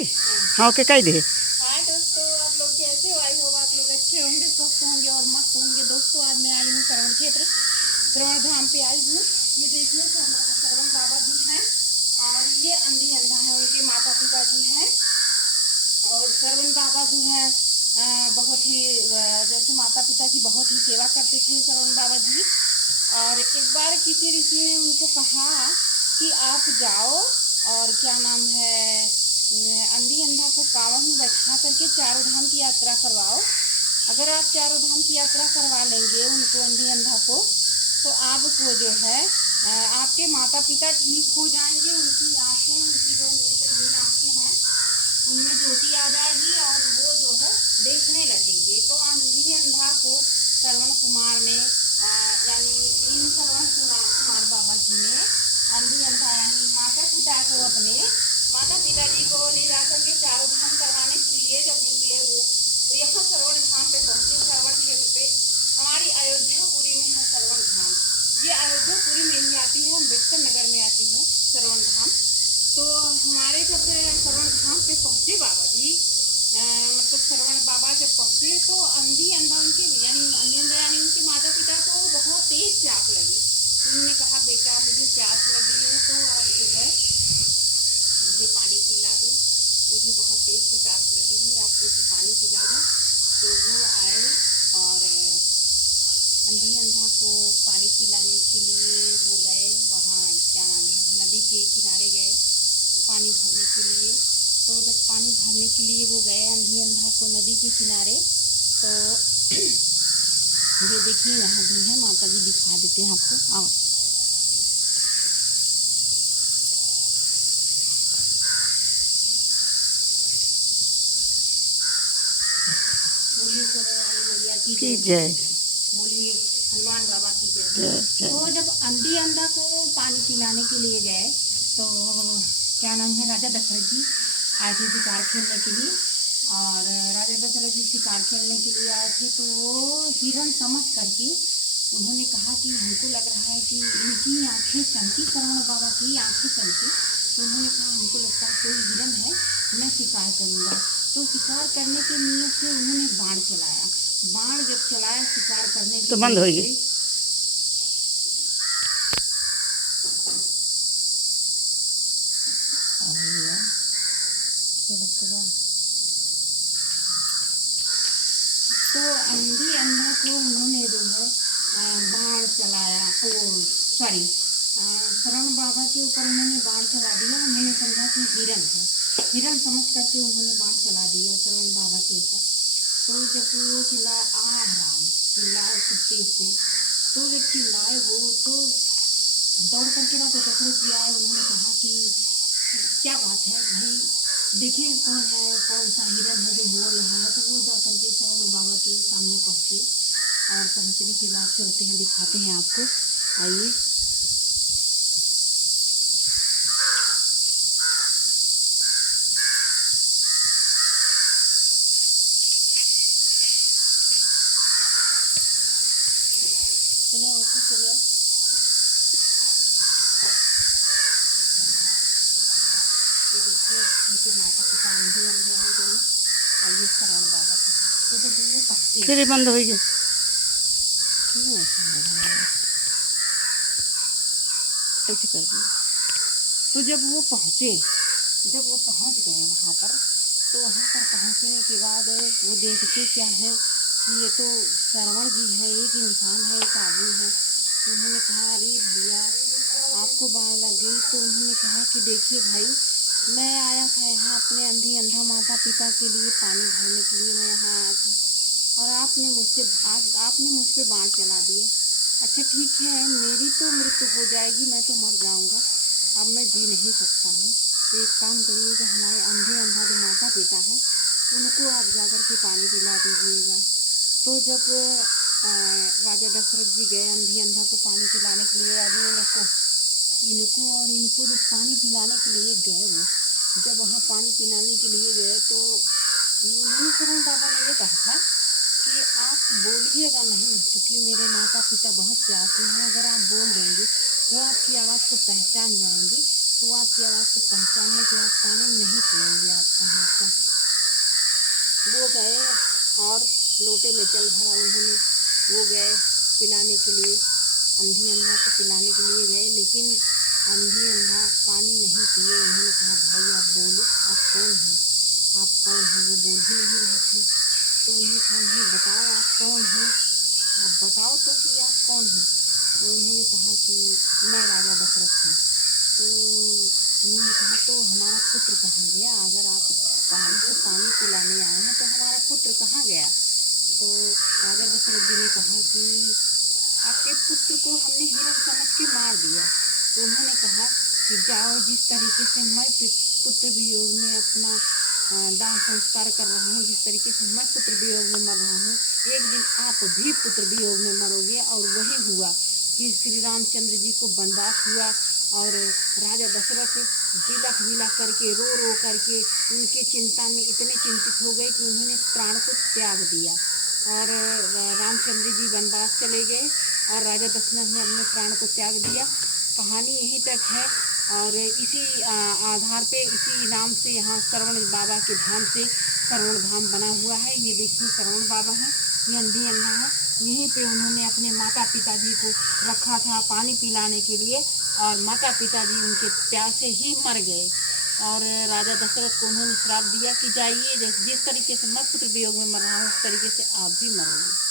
बोली। हाँ ओके कह दे। हाय दोस्तों, आप लोग कैसे हो? आई होप आप लोग अच्छे होंगे, स्वस्थ होंगे और मस्त होंगे। दोस्तों आज मैं आई हूँ श्रवण क्षेत्र, श्रवण धाम पे आई हूँ। ये देखिए श्रवण बाबा जी हैं और ये अंधी अंधा है, उनके माता पिता जी हैं। और श्रवण बाबा जो हैं बहुत ही जैसे माता पिता की बहुत ही सेवा करते थे श्रवण बाबा जी। और एक बार किसी ऋषि ने उनको कहा कि आप जाओ और क्या नाम है अंधी अंधा को कांवड़ में बैठा करके चारों धाम की यात्रा करवाओ। अगर आप चारों धाम की यात्रा करवा लेंगे उनको, अंधी अंधा को, तो आपको जो है आपके माता पिता ठीक हो जाएंगे। उनकी आँखें, उनकी जो नेत्रहीन आँखें हैं उनमें ज्योति आ जाएगी और वो जो है देखने लगेंगे। तो अंधी अंधा को श्रवण कुमार ने यानी इन श्रवण कुमार बाबा जी ने अंधी अंधा यानी माता पिता को, अपने माता पिताजी को ले जाकर के चारों धाम करवाने के लिए जब निकले वो, तो यहाँ श्रवण धाम पे पहुँचे। श्रवण क्षेत्र पे हमारी अयोध्यापुरी में है श्रवण धाम। ये अयोध्यापुरी में ही आती है, अम्बेडकर नगर में आती है श्रवण धाम। तो हमारे जब श्रवण धाम पे पहुँचे बाबा जी, मतलब श्रवण बाबा जब पहुँचे तो अंधी अंधा उनके यानी अंधी अंधा यानी उनके माता पिता को बहुत तेज प्यास लगी। उन्होंने कहा बेटा मुझे प्यास लगी है तो आप जो है मुझे पानी पिला दो, मुझे बहुत तेज से प्यास लगी है, आप मुझे पानी पिला दो। तो वो आए और अंधी अंधा को पानी पिलाने के लिए वो गए वहाँ, क्या नाम है, नदी के किनारे गए पानी भरने के लिए। तो जब पानी भरने के लिए वो गए अंधी अंधा को नदी के किनारे, तो ये देखिए यहाँ भी है, माता जी दिखा देते हैं आपको। आओ बोलिए मैया की जय, बोलिए हनुमान बाबा की जय। तो जब अंधी अंधा को पानी पिलाने के लिए गए तो क्या नाम है, राजा दशरथ जी आए थे शिकार खेलने के लिए। और राजा दशरथ जी शिकार खेलने के लिए आए थे तो वो हिरण समझ करके उन्होंने कहा कि हमको लग रहा है कि इनकी आँखें चमकी, श्रवण बाबा की आँखें चमकी। तो उन्होंने कहा हमको लगता है कोई हिरण है, मैं शिकार करूँगा। तो शिकार करने के नियत से उन्होंने बाण चलाया। बाण जब चलाया शिकार करने के तो बंद हो गई। तो अंधी अंधा को उन्होंने जो है बाण चलाया, वो सॉरी श्रवण बाबा के ऊपर उन्होंने बाण चला दिया। उन्होंने समझा कि हिरण है, हिरण समझ करके उन्होंने बाण चला दिया श्रवण बाबा के ऊपर। तो जब वो चिल्लाए आ राम, चिल्लाए कुत्ते से, तो जब चिल्लाए वो तो दौड़ करके राजा दशरथ जी आए। उन्होंने कहा कि क्या बात है भाई, देखिए कौन है, कौन सा हिरण है जो बोल रहा है। तो वो जा करके श्रवण बाबा के सामने पहुँचे और पहुँचने के बाद चलते हैं, दिखाते हैं आपको, आइए। चले ऊपर चले, ये देखिए उनके माता पिता अंधे अंधे हैं दोनों। आइए श्रवण बाबा की। तो जब वो पहुँचे, फिर बंद हो गई। क्यों ऐसा हो रहा है, ऐसे कर दिया। तो जब वो पहुँच गए वहाँ पर, तो वहाँ पर पहुँचने के बाद वो देखते क्या है कि ये तो श्रवण जी है, एक इंसान है, एक आदमी है। तो उन्होंने कहा अरे भैया आपको बाण लग गई। तो उन्होंने कहा कि देखिए भाई, मैं आया था यहाँ अपने अंधी अंधा माता पिता के लिए पानी भरने के लिए मैं यहाँ आया था, और आपने मुझ पे बाण चला दिया। अच्छा ठीक है, मेरी तो मृत्यु हो जाएगी, मैं तो मर जाऊँगा, अब मैं जी नहीं सकता हूँ। तो एक काम करिएगा, हमारे अंधे अंधा जो माता पिता हैं उनको आप जा कर के पानी पिला दीजिएगा। तो जब राजा दशरथ जी गए अंधी अंधा को पानी पिलाने के लिए, अभी इनको जब पानी पिलाने के लिए गए, वो जब वहाँ पानी पिलाने के लिए गए तो उन्होंने श्रवण बाबा ने ये कहा था कि आप बोलिएगा नहीं, क्योंकि मेरे माता पिता बहुत प्यासे हैं, अगर आप बोल देंगे वो आपकी आवाज़ को पहचान जाएंगे, तो आपकी आवाज़ को पहचानने के बाद पानी नहीं पिएंगे आपका। वो गए और लोटे में जल भरा उन्होंने, वो गए पिलाने के लिए, अंधी अंधा को पिलाने के लिए गए, लेकिन अंधी अंधा पानी नहीं पिए। उन्होंने कहा भाई आप बोलो, आप कौन हैं, आप कौन हो? वो बोल ही नहीं रहे थे। तो उन्होंने कहा नहीं बताओ आप कौन हो, आप बताओ तो कि आप कौन हो। तो उन्होंने कहा कि मैं राजा दशरथ हूँ। तो उन्होंने कहा तो हमारा पुत्र कहाँ गया? अगर आप हमको पानी पिलाने आए हैं तो हमारा पुत्र कहाँ गया? तो राजा दशरथ जी ने कहा कि आपके पुत्र को हमने हिरण समझ के मार दिया। तो उन्होंने कहा कि जाओ, जिस तरीके से मैं पुत्र वियोग में अपना दाह संस्कार कर रहा हूँ, जिस तरीके से मैं पुत्र वियोग में मर रहा हूँ, एक दिन आप भी पुत्र वियोग में मरोगे। और वही हुआ कि श्री रामचंद्र जी को वनवास हुआ और राजा दशरथ बिलख बिलख करके रो रो करके उनकी चिंता में इतने चिंतित हो गए कि उन्होंने प्राण को त्याग दिया और रामचंद्र जी वनवास चले गए और राजा दशरथ ने अपने प्राण को त्याग दिया। कहानी यहीं तक है और इसी आधार पे, इसी नाम से यहाँ श्रवण बाबा के धाम से श्रवण धाम बना हुआ है। ये देखिए श्रवण बाबा हैं, ये अंधी अंधा है। यहीं पे उन्होंने अपने माता पिताजी को रखा था पानी पिलाने के लिए और माता पिताजी उनके प्यासे ही मर गए। और राजा दशरथ को उन्होंने श्राप दिया कि जाइए, जिस तरीके से मैं पुत्र वियोग में मर रहा हूँ उस तरीके से आप भी मरोगे।